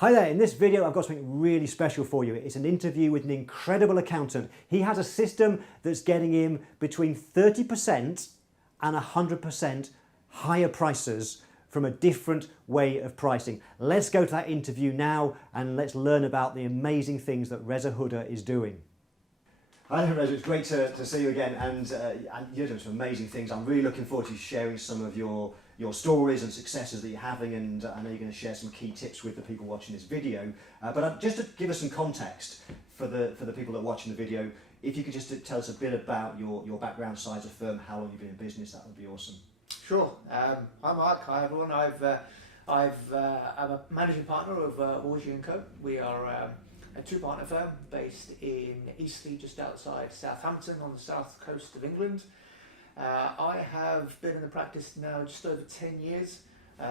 Hi there, in this video I've got something really special for you. It's an interview with an incredible accountant. He has a system that's getting him between 30% and 100% higher prices from a different way of pricing. Let's go to that interview now and let's learn about the amazing things that Reza Hooda is doing. Hi there, Reza, it's great to see you again, and you're doing some amazing things. I'm really looking forward to sharing some of your stories and successes that you're having, and I know you're going to share some key tips with the people watching this video. But just to give us some context for the people that are watching the video, if you could just tell us a bit about your background, size of firm, how long you've been in business, that would be awesome. Sure. Hi Mark, hi everyone. I'm a managing partner of Orgy & Co. We are a two-partner firm based in Eastleigh, just outside Southampton on the south coast of England. I have been in the practice now just over 10 years.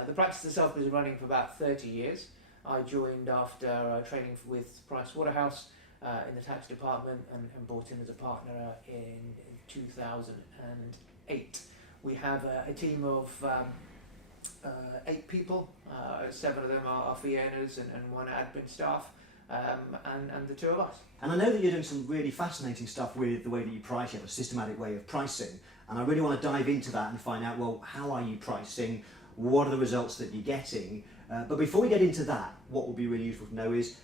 The practice itself has been running for about 30 years. I joined after training with Price Waterhouse in the tax department and brought in as a partner in 2008. We have a team of 8 people, 7 of them are fee earners and 1 admin staff. And the 2 of us. And I know that you're doing some really fascinating stuff with the way that you price. You have a systematic way of pricing, and I really want to dive into that and find out, well, how are you pricing? What are the results that you're getting? But before we get into that, what would be really useful to know is,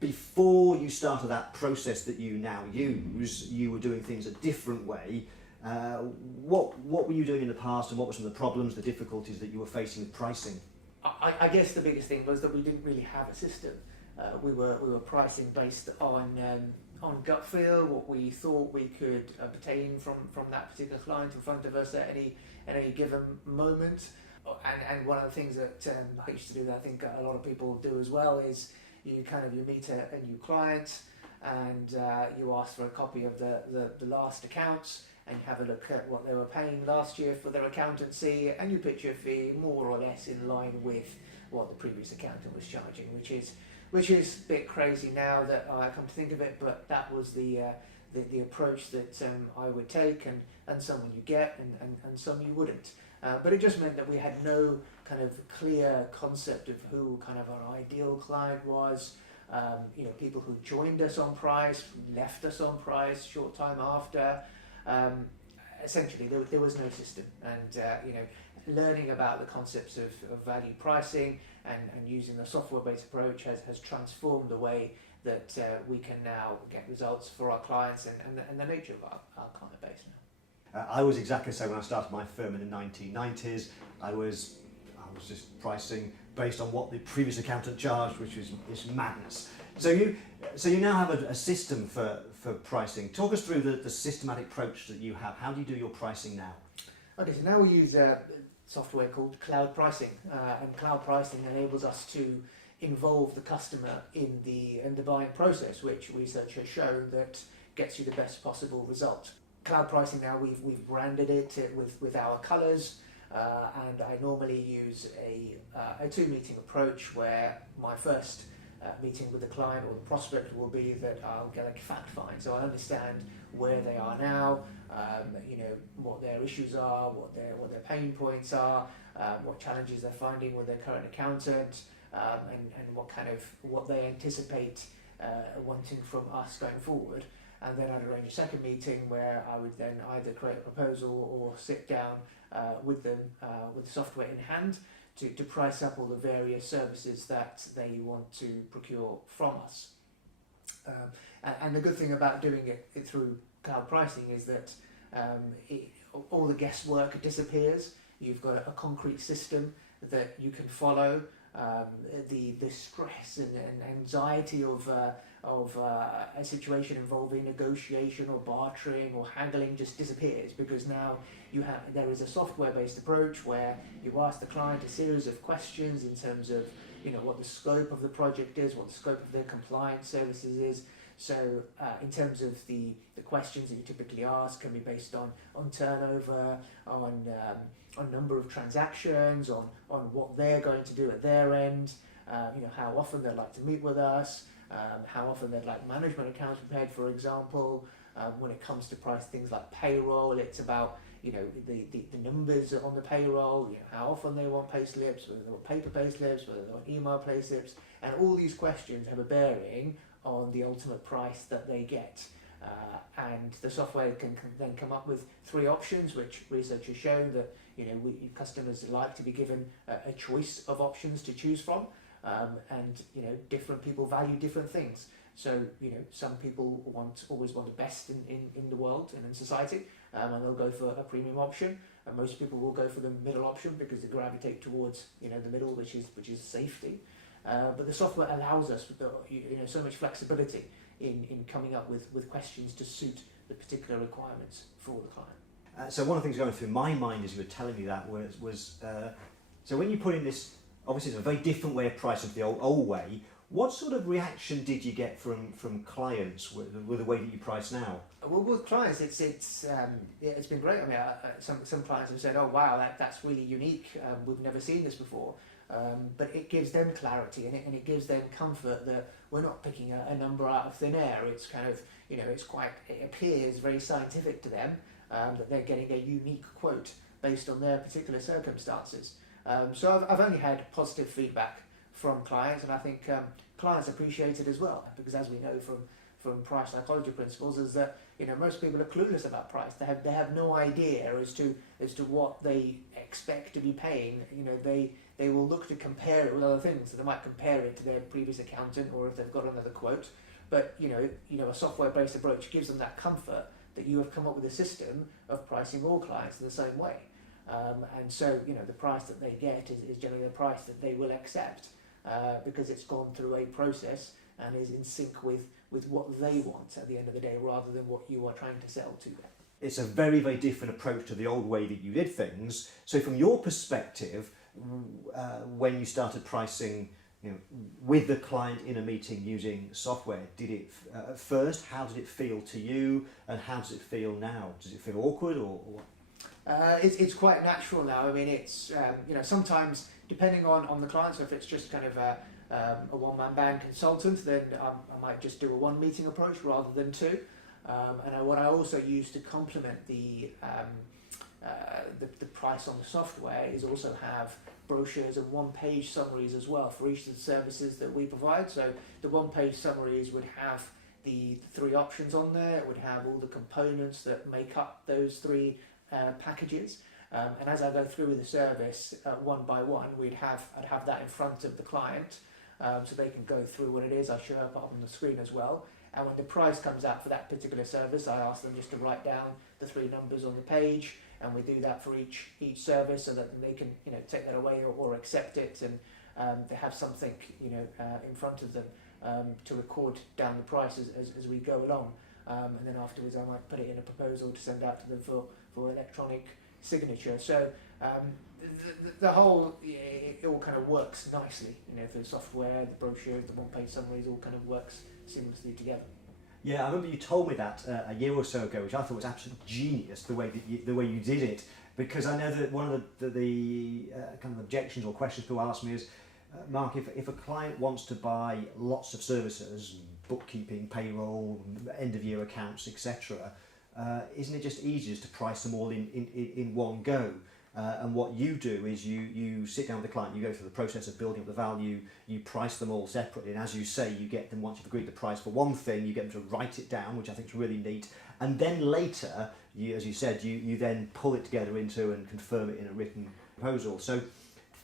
before you started that process that you now use, you were doing things a different way. What were you doing in the past, and what were some of the problems, the difficulties that you were facing with pricing? I guess the biggest thing was that we didn't really have a system. We were pricing based on gut feel, what we thought we could obtain from that particular client in front of us at any given moment. And one of the things that I used to do that I think a lot of people do as well is you meet a new client and you ask for a copy of the last accounts, and you have a look at what they were paying last year for their accountancy, and you pitch your fee more or less in line with what the previous accountant was charging, which is a bit crazy now that I come to think of it, but that was the approach that I would take, and some you get and some you wouldn't. But it just meant that we had no kind of clear concept of who kind of our ideal client was. People who joined us on price, left us on price short time after. Essentially, there was no system, and learning about the concepts of value pricing and using a software-based approach has transformed the way that we can now get results for our clients and the nature of our client base now. I was exactly the same when I started my firm in the 1990s. I was just pricing based on what the previous accountant charged, which is madness. So you now have a system for pricing. Talk us through the systematic approach that you have. How do you do your pricing now? Okay, so now we use software called cloud pricing, and cloud pricing enables us to involve the customer in the buying process, which research has shown that gets you the best possible result. Cloud pricing now, we've branded it with our colours, and I normally use a 2-meeting approach where my first meeting with the client or the prospect will be that I'll get a fact find, so I understand where they are now, what their issues are, what their pain points are, what challenges they're finding with their current accountant, and what they anticipate wanting from us going forward. And then I'd arrange a second meeting where I would then either create a proposal or sit down with them with the software in hand to price up all the various services that they want to procure from us. And the good thing about doing it through cloud pricing is that all the guesswork disappears. You've got a concrete system that you can follow. The stress and anxiety of a situation involving negotiation or bartering or haggling just disappears, because now there is a software-based approach where you ask the client a series of questions in terms of what the scope of the project is, what the scope of their compliance services is. So in terms of the questions that you typically ask can be based on turnover, on number of transactions, on what they're going to do at their end, how often they'd like to meet with us, how often they'd like management accounts prepared, for example. When it comes to price things like payroll, it's about the numbers on the payroll, how often they want pay slips, whether they want paper pay slips, whether they want email pay slips, And all these questions have a bearing on the ultimate price that they get. And the software can then come up with 3 options, which research has shown that customers like to be given a choice of options to choose from, and different people value different things. So some people always want the best in the world and in society, and they'll go for a premium option. And most people will go for the middle option because they gravitate towards the middle, which is safety. But the software allows us so much flexibility in coming up with questions to suit the particular requirements for the client. So one of the things going through my mind as you were telling me that was so when you put in this, obviously it's a very different way of pricing to the old way. What sort of reaction did you get from clients with the way that you price now? Well, with clients, it's been great. I mean, some clients have said, "Oh, wow, that's really unique. We've never seen this before." But it gives them clarity and it gives them comfort that we're not picking a number out of thin air. It's kind of it appears very scientific to them, that they're getting a unique quote based on their particular circumstances. So I've only had positive feedback from clients, and I think clients appreciate it as well, because as we know from price psychology principles is that most people are clueless about price. They have no idea as to what they expect to be paying. They will look to compare it with other things, so they might compare it to their previous accountant, or if they've got another quote. But a software-based approach gives them that comfort that you have come up with a system of pricing all clients in the same way. And so the price that they get is generally the price that they will accept, because it's gone through a process and is in sync with what they want at the end of the day, rather than what you are trying to sell to them. It's a very, very different approach to the old way that you did things. So from your perspective, when you started pricing with the client in a meeting using software, did it at first, how did it feel to you, and how does it feel now? Does it feel awkward or what? It's quite natural now. I mean, it's sometimes depending on the client. So if it's just kind of a one-man band consultant, then I might just do a 1 meeting approach rather than 2. And what I also use to complement the price on the software is also have brochures and 1-page summaries as well for each of the services that we provide. So the 1-page summaries would have the 3 options on there. It would have all the components that make up those 3 packages, and as I go through with the service one by one, I'd have that in front of the client, so they can go through what it is. I show up on the screen as well, and when the price comes out for that particular service, I ask them just to write down the 3 numbers on the page, and we do that for each service, so that they can take that away or accept it, and they have something in front of them to record down the price as we go along. And then afterwards I might put it in a proposal to send out to them for electronic signature. So the whole, it all kind of works nicely, for the software, the brochure, the 1-page summaries, all kind of works seamlessly together. Yeah, I remember you told me that a year or so ago, which I thought was absolutely genius, the way you did it, because I know that one of the kind of objections or questions people ask me is, Mark, if a client wants to buy lots of services, bookkeeping, payroll, end of year accounts, etc., isn't it just easier to price them all in one go? And what you do is you sit down with the client, you go through the process of building up the value, you price them all separately, and as you say, you get them, once you've agreed the price for one thing, you get them to write it down, which I think is really neat, and then later, as you said, you then pull it together into and confirm it in a written proposal. So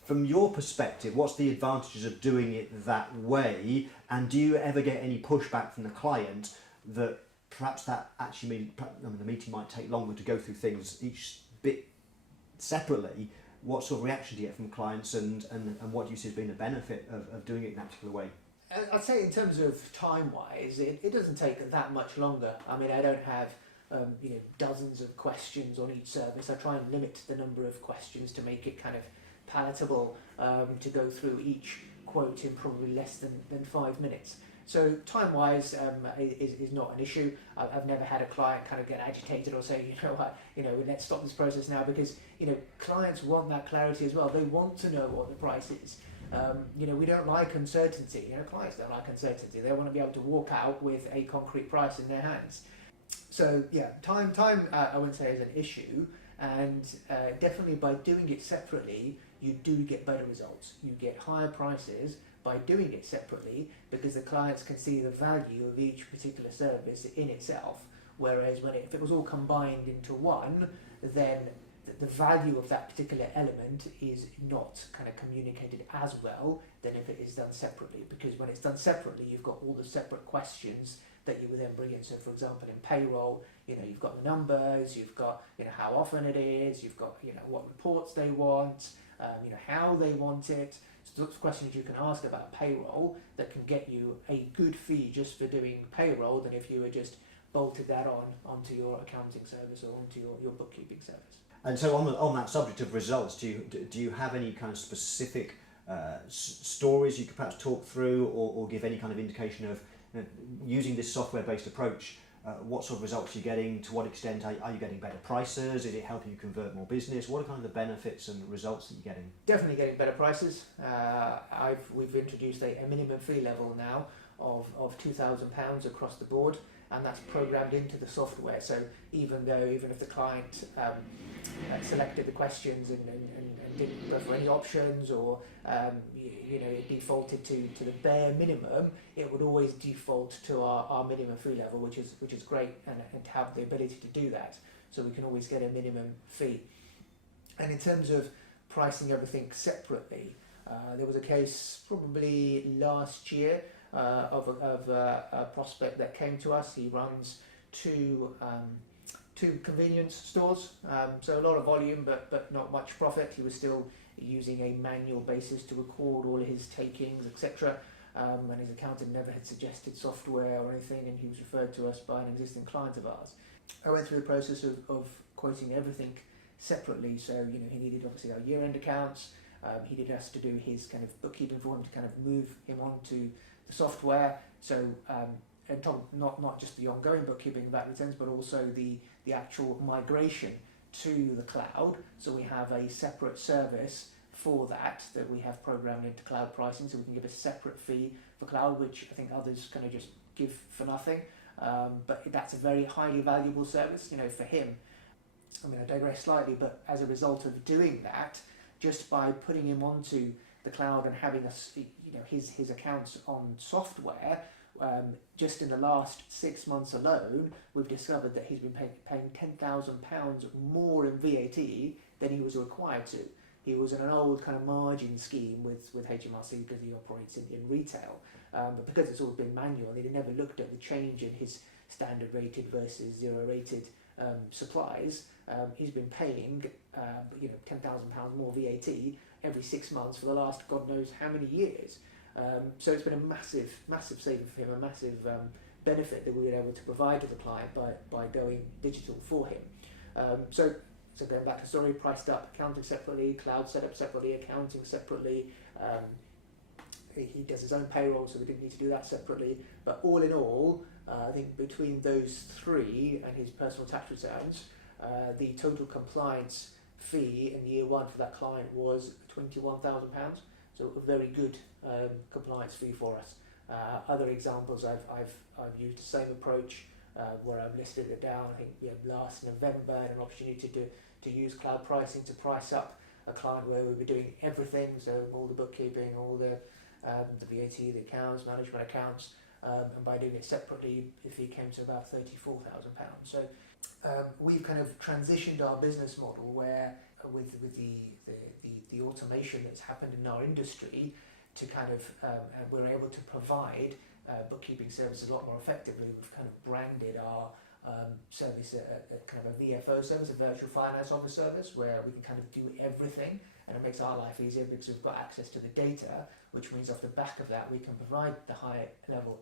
from your perspective, what's the advantages of doing it that way, and do you ever get any pushback from the client that perhaps that actually means the meeting might take longer to go through things each bit separately? What sort of reaction do you get from clients, and what do you see as being the benefit of doing it in that particular way? I'd say in terms of time-wise, it doesn't take that much longer. I mean, I don't have dozens of questions on each service. I try and limit the number of questions to make it kind of palatable, to go through each quote in probably less than 5 minutes. So time-wise is not an issue. I've never had a client kind of get agitated or say, let's stop this process now, because clients want that clarity as well. They want to know what the price is. We don't like uncertainty. Clients don't like uncertainty. They want to be able to walk out with a concrete price in their hands. So yeah, time I wouldn't say is an issue, and definitely by doing it separately, you do get better results. You get higher prices by doing it separately, because the clients can see the value of each particular service in itself. Whereas if it was all combined into one, then the value of that particular element is not kind of communicated as well than if it is done separately. Because when it's done separately, you've got all the separate questions that you would then bring in. So for example, in payroll, you've got the numbers, you've got how often it is, you've got what reports they want, how they want it. So lots of questions you can ask about payroll that can get you a good fee just for doing payroll than if you were just bolted that onto your accounting service or onto your bookkeeping service. And so on that subject of results, do you have any kind of specific stories you could perhaps talk through, or give any kind of indication of using this software-based approach, what sort of results you're getting, to what extent are you getting better prices, is it helping you convert more business, what are kind of the benefits and results that you're getting? Definitely getting better prices. We've introduced a minimum fee level now of £2,000 across the board, and that's programmed into the software. So even if the client selected the questions and didn't go for any options, or it defaulted to the bare minimum, it would always default to our minimum fee level, which is great, and to have the ability to do that, so we can always get a minimum fee. And in terms of pricing everything separately, there was a case probably last year of a prospect that came to us. He runs two convenience stores, so a lot of volume but not much profit. He was still using a manual basis to record all his takings, etc. And his accountant never had suggested software or anything, and he was referred to us by an existing client of ours. I went through the process of quoting everything separately. So he needed obviously our year-end accounts. He needed us to do his kind of bookkeeping for him to kind of move him onto the software. So and not just the ongoing bookkeeping of VAT returns, but also the actual migration to the cloud. So we have a separate service for that we have programmed into cloud pricing, so we can give a separate fee for cloud, which I think others kind of just give for nothing. But that's a very highly valuable service, for him. I mean, I digress slightly, but as a result of doing that, just by putting him onto the cloud and having us, his accounts on software, just in the last 6 months alone, we've discovered that he's been paying £10,000 more in VAT than he was required to. He was in an old kind of margin scheme with HMRC because he operates in retail, but because it's all been manual, he'd never looked at the change in his standard rated versus zero rated supplies. He's been paying £10,000 more VAT every 6 months for the last God knows how many years. So it's been a massive saving for him, a massive benefit that we were able to provide to the client by going digital for him. So going back to the story, priced up accounting separately, cloud set up separately, accounting separately. He does his own payroll, so we didn't need to do that separately. But all in all, I think between those three and his personal tax returns, the total compliance fee in year one for that client was £21,000. So a very good compliance fee for us. Other examples, I've used the same approach where I've listed it down. I think last November I had an opportunity to use cloud pricing to price up a client where we were doing everything, so all the bookkeeping, all the VAT, the accounts, management accounts, and by doing it separately, the fee came to about £34,000. So we've kind of transitioned our business model where, with the automation that's happened in our industry, to kind of we're able to provide bookkeeping services a lot more effectively. We've kind of branded our service a kind of a VFO service, a virtual finance office service, where we can kind of do everything, and it makes our life easier because we've got access to the data, which means off the back of that we can provide the high level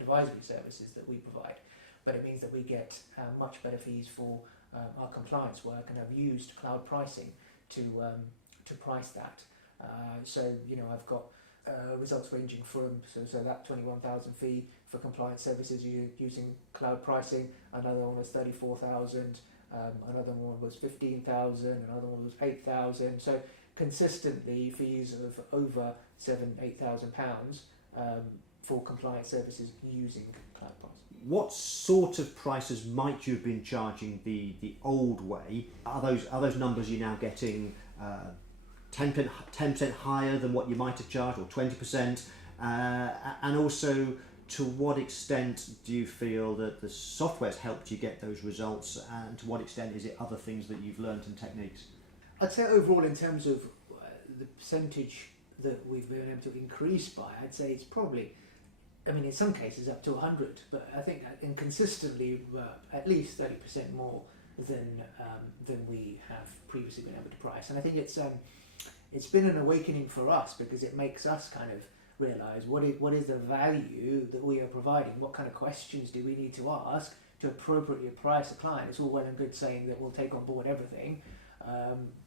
advisory services that we provide. But it means that we get much better fees for our compliance work, and I've used cloud pricing to price that. So I've got results ranging from so that 21,000 fee for compliance services using cloud pricing. Another one was 34,000. Another one was 15,000. Another one was 8,000. So consistently fees of over £7,000-8,000 for compliance services using cloud pricing. What sort of prices might you have been charging the old way? Are those numbers you're now getting 10% higher than what you might have charged, or 20%? And also, to what extent do you feel that the software's helped you get those results, and to what extent is it other things that you've learned and techniques? I'd say overall, in terms of the percentage that we've been able to increase by, I'd say it's probably, I mean, in some cases up to 100, but I think consistently at least 30% more than we have previously been able to price. And I think it's been an awakening for us, because it makes us kind of realise what is the value that we are providing, what kind of questions do we need to ask to appropriately price a client. It's all well and good saying that we'll take on board everything,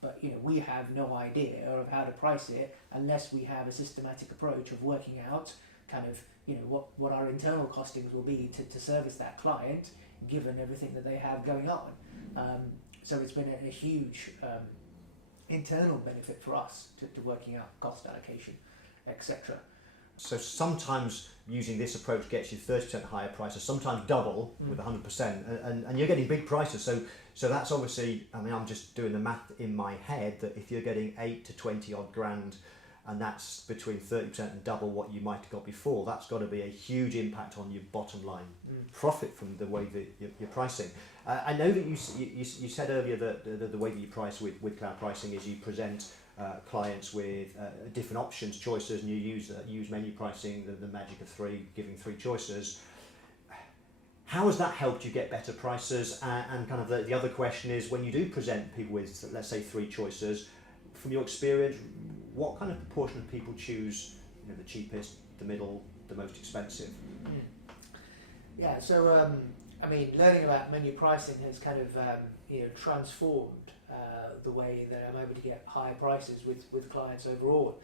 but we have no idea of how to price it unless we have a systematic approach of working out kind of what our internal costings will be to service that client, given everything that they have going on. So it's been a huge internal benefit for us to working out cost allocation, etc. So sometimes using this approach gets you 30% higher prices, sometimes double with 100%, and you're getting big prices. So that's obviously, I mean, I'm just doing the math in my head, that if you're getting 8 to 20 odd grand, and that's between 30% and double what you might have got before, that's got to be a huge impact on your bottom line profit from the way that you're pricing. I know that you said earlier that the way that you price with cloud pricing is you present clients with different options, choices, and you use menu pricing, the magic of three, giving three choices. How has that helped you get better prices? And kind of the other question is, when you do present people with, let's say, three choices, from your experience, what kind of proportion of people choose the cheapest, the middle, the most expensive? Yeah, so I mean, learning about menu pricing has kind of transformed the way that I'm able to get higher prices with clients overall.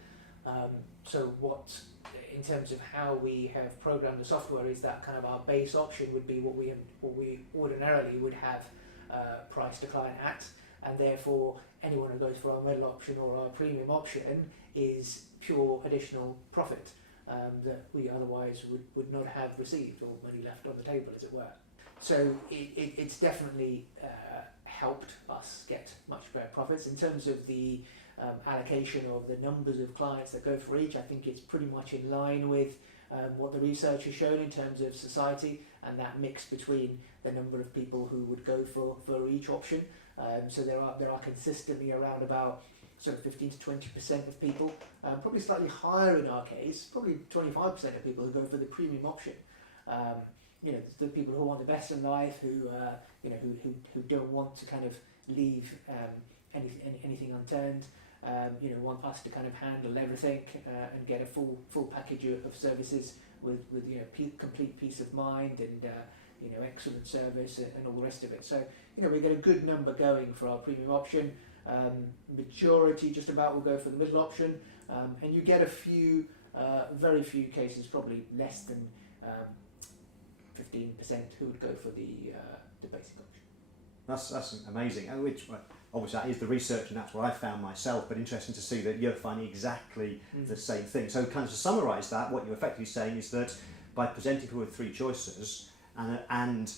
So what, in terms of how we have programmed the software, is that kind of our base option would be what we ordinarily would have priced a client at, and therefore anyone who goes for our middle option or our premium option is pure additional profit that we otherwise would not have received, or money left on the table, as it were. So it's definitely helped us get much better profits. In terms of the allocation of the numbers of clients that go for each, I think it's pretty much in line with what the research has shown in terms of society, and that mix between the number of people who would go for each option. So there are consistently around about sort of 15 to 20% of people, probably slightly higher in our case, probably 25% of people who go for the premium option. The people who want the best in life, who don't want to kind of leave anything unturned, want us to kind of handle everything and get a full package of services with complete peace of mind and excellent service and all the rest of it. So we get a good number going for our premium option. Majority just about will go for the middle option, and you get a few, very few cases, probably less than 15%, who would go for the basic option. That's amazing. Which obviously that is the research, and that's what I found myself. But interesting to see that you're finding exactly the same thing. So, kind of to summarise that, what you're effectively saying is that by presenting people with three choices, and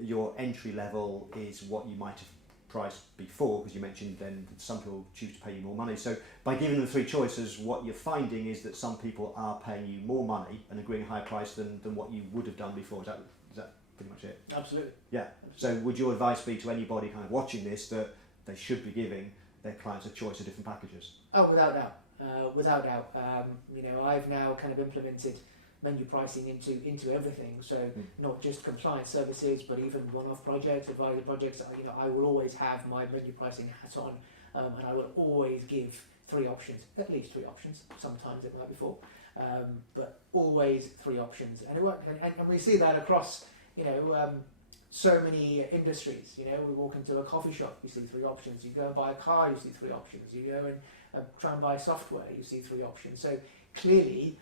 your entry level is what you might have priced before, because you mentioned then that some people choose to pay you more money. So by giving them three choices, what you're finding is that some people are paying you more money and agreeing a higher price than what you would have done before. Is that pretty much it? Absolutely. Yeah. So would your advice be to anybody kind of watching this that they should be giving their clients a choice of different packages? Oh, without doubt. Without doubt. I've now kind of implemented menu pricing into everything, so not just compliance services, but even one-off projects, advisor projects. I will always have my menu pricing hat on, and I will always give three options, at least three options. Sometimes it might be four, but always three options. And we see that across so many industries. We walk into a coffee shop, you see three options. You go and buy a car, you see three options. You go and try and buy software, you see three options. So clearly,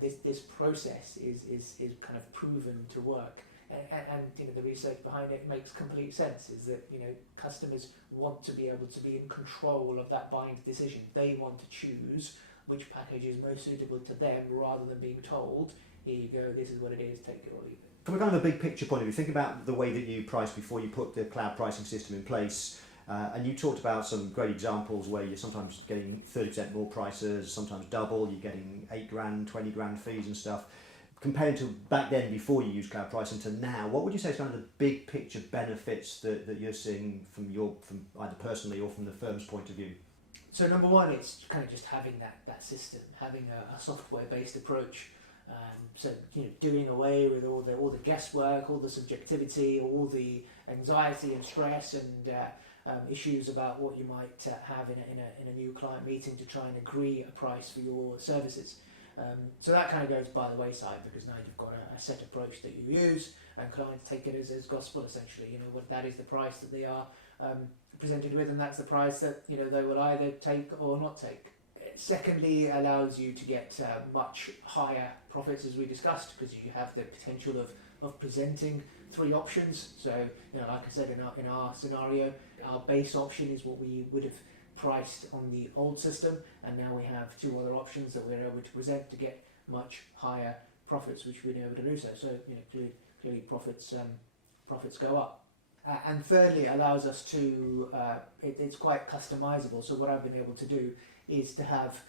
this process is kind of proven to work, and the research behind it makes complete sense. Is that customers want to be able to be in control of that buying decision. They want to choose which package is most suitable to them, rather than being told, here you go, this is what it is, take it or leave it. From a kind of a big picture point of view, think about the way that you priced before you put the cloud pricing system in place. And you talked about some great examples where you're sometimes getting 30% more prices, sometimes double, you're getting 8 grand, 20 grand fees and stuff. Compared to back then before you used cloud pricing to now, what would you say is kind of the big picture benefits that you're seeing from either personally or from the firm's point of view? So number one, it's kind of just having that system, having a software-based approach. So doing away with all the guesswork, all the subjectivity, all the anxiety and stress and issues about what you might have in a new client meeting to try and agree a price for your services. So that kind of goes by the wayside because now you've got a set approach that you use, and clients take it as gospel essentially. What that is the price that they are presented with, and that's the price that they will either take or not take. Secondly, allows you to get much higher profits, as we discussed, because you have the potential of presenting 3 options. So, like I said, in our scenario, our base option is what we would have priced on the old system, and now we have 2 other options that we're able to present to get much higher profits, which we're able to do so. So, clearly profits go up. And thirdly, it allows us to, it's quite customizable. So what I've been able to do is to have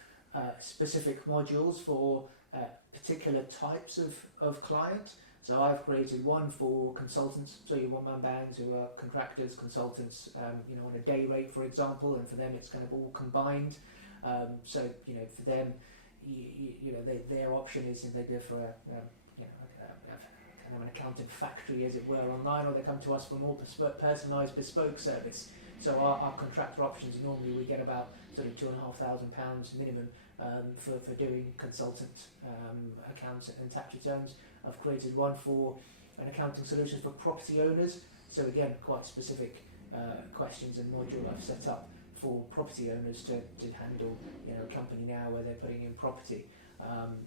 specific modules for particular types of client. So I've created one for consultants, so your one-man bands who are contractors, consultants, on a day rate, for example, and for them it's kind of all combined. So for them, their option is if they go for kind of an accounting factory, as it were, online, or they come to us for more personalised bespoke service. So our contractor options, normally we get about sort of £2,500 minimum for doing consultant accounts and tax returns. I've created one for an accounting solution for property owners. So again, quite specific questions and module I've set up for property owners to handle, a company now where they're putting in property.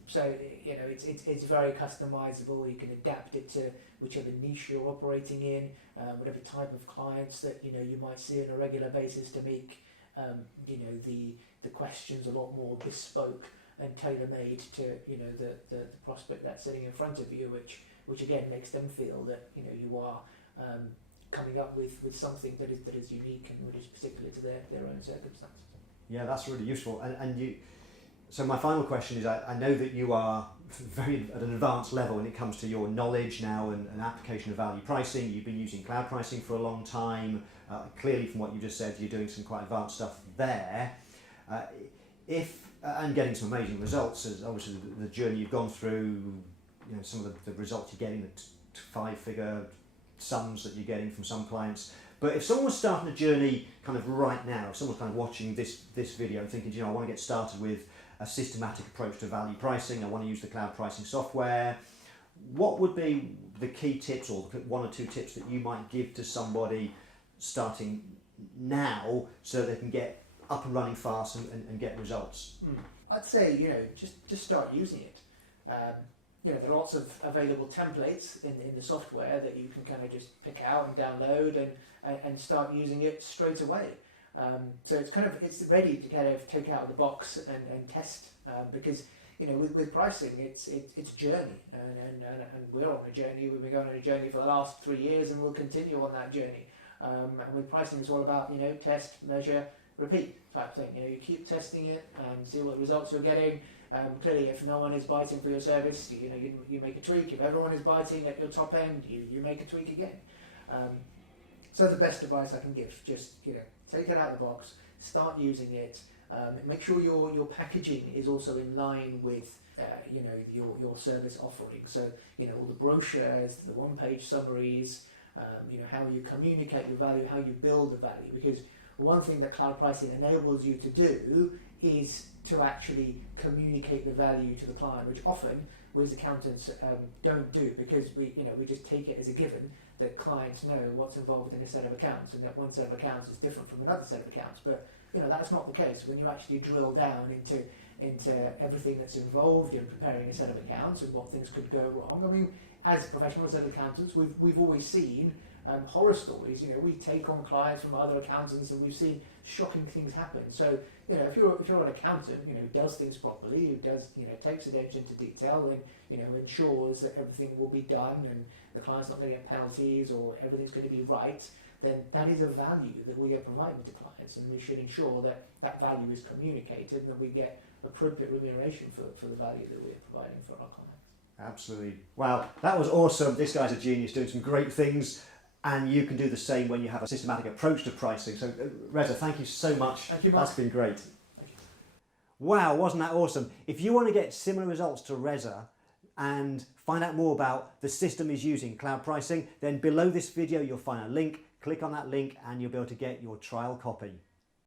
So it's very customizable. You can adapt it to whichever niche you're operating in, whatever type of clients that you might see on a regular basis, to make the questions a lot more bespoke and tailor-made to the prospect that's sitting in front of you, which again makes them feel that you are coming up with something that is unique and what is particular to their own circumstances. Yeah, that's really useful. And you. So my final question is, I know that you are very at an advanced level when it comes to your knowledge now and application of value pricing. You've been using cloud pricing for a long time. Clearly, from what you just said, you're doing some quite advanced stuff there. And getting some amazing results, as obviously the journey you've gone through, some of the results you're getting, the 5-figure sums that you're getting from some clients. But if someone was starting a journey kind of right now, if someone's kind of watching this video and thinking, I want to get started with a systematic approach to value pricing, I want to use the cloud pricing software, what would be the key tips or 1 or 2 tips that you might give to somebody starting now so they can get up and running fast and get results? I'd say, just start using it. There are lots of available templates in the software that you can kind of just pick out and download and start using it straight away. So it's ready to kind of take out of the box and test, because with pricing it's a journey, and we're on a journey. We've been going on a journey for the last 3 years, and we'll continue on that journey. And with pricing, it's all about test, measure, repeat type thing. You keep testing it and see what results you're getting. Clearly, if no one is biting for your service, you make a tweak. If everyone is biting at your top end, you make a tweak again. So the best advice I can give, just take it out of the box, start using it. Make sure your packaging is also in line with your service offering. So all the brochures, the one-page summaries, how you communicate your value, how you build the value. Because one thing that cloud pricing enables you to do is to actually communicate the value to the client, which often we as accountants don't do, because we just take it as a given that clients know what's involved in a set of accounts, and that one set of accounts is different from another set of accounts. But that's not the case. When you actually drill down into everything that's involved in preparing a set of accounts and what things could go wrong. I mean, as professionals, as accountants, we've always seen horror stories. We take on clients from other accountants, and we've seen shocking things happen. So if you're an accountant, who does things properly, who does takes attention to detail, and ensures that everything will be done and the client's not going to get penalties or everything's going to be right, then that is a value that we are providing to clients, and we should ensure that that value is communicated and that we get appropriate remuneration for the value that we're providing for our clients. Absolutely. Wow, that was awesome. This guy's a genius, doing some great things, and you can do the same when you have a systematic approach to pricing. So Reza, thank you so much. Thank you, Mark. That's been great. Thank you. Wow, wasn't that awesome? If you want to get similar results to Reza and find out more about the system he's using, cloud pricing, then below this video you'll find a link. Click on that link and you'll be able to get your trial copy.